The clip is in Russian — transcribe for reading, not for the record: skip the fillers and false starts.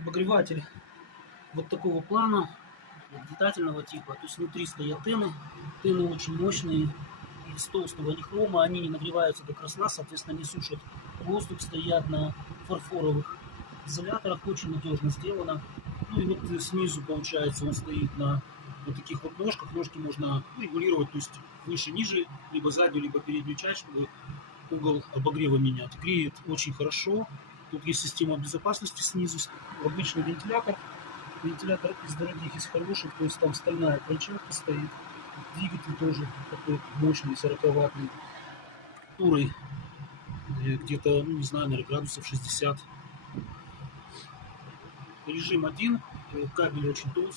Обогреватель вот такого плана, летательного типа. То есть внутри стоят тены. Тены очень мощные, из толстого нихрома. Они не нагреваются до красна, соответственно, не сушат воздух. Стоят на фарфоровых изоляторах. Очень надежно сделано. Ну и вот снизу, получается, он стоит на вот таких вот ножках. Ножки можно регулировать, то есть выше-ниже, либо заднюю, либо переднюю часть, чтобы угол обогрева менять. Греет очень хорошо. Тут есть система безопасности снизу. Обычный вентилятор. Вентилятор из дорогих, из хороших. То есть там стальная крыльчатка стоит. Двигатель тоже такой мощный, 40-ваттный. Который где-то, ну, не знаю, наверное, градусов 60. Режим 1. Кабель очень толстый.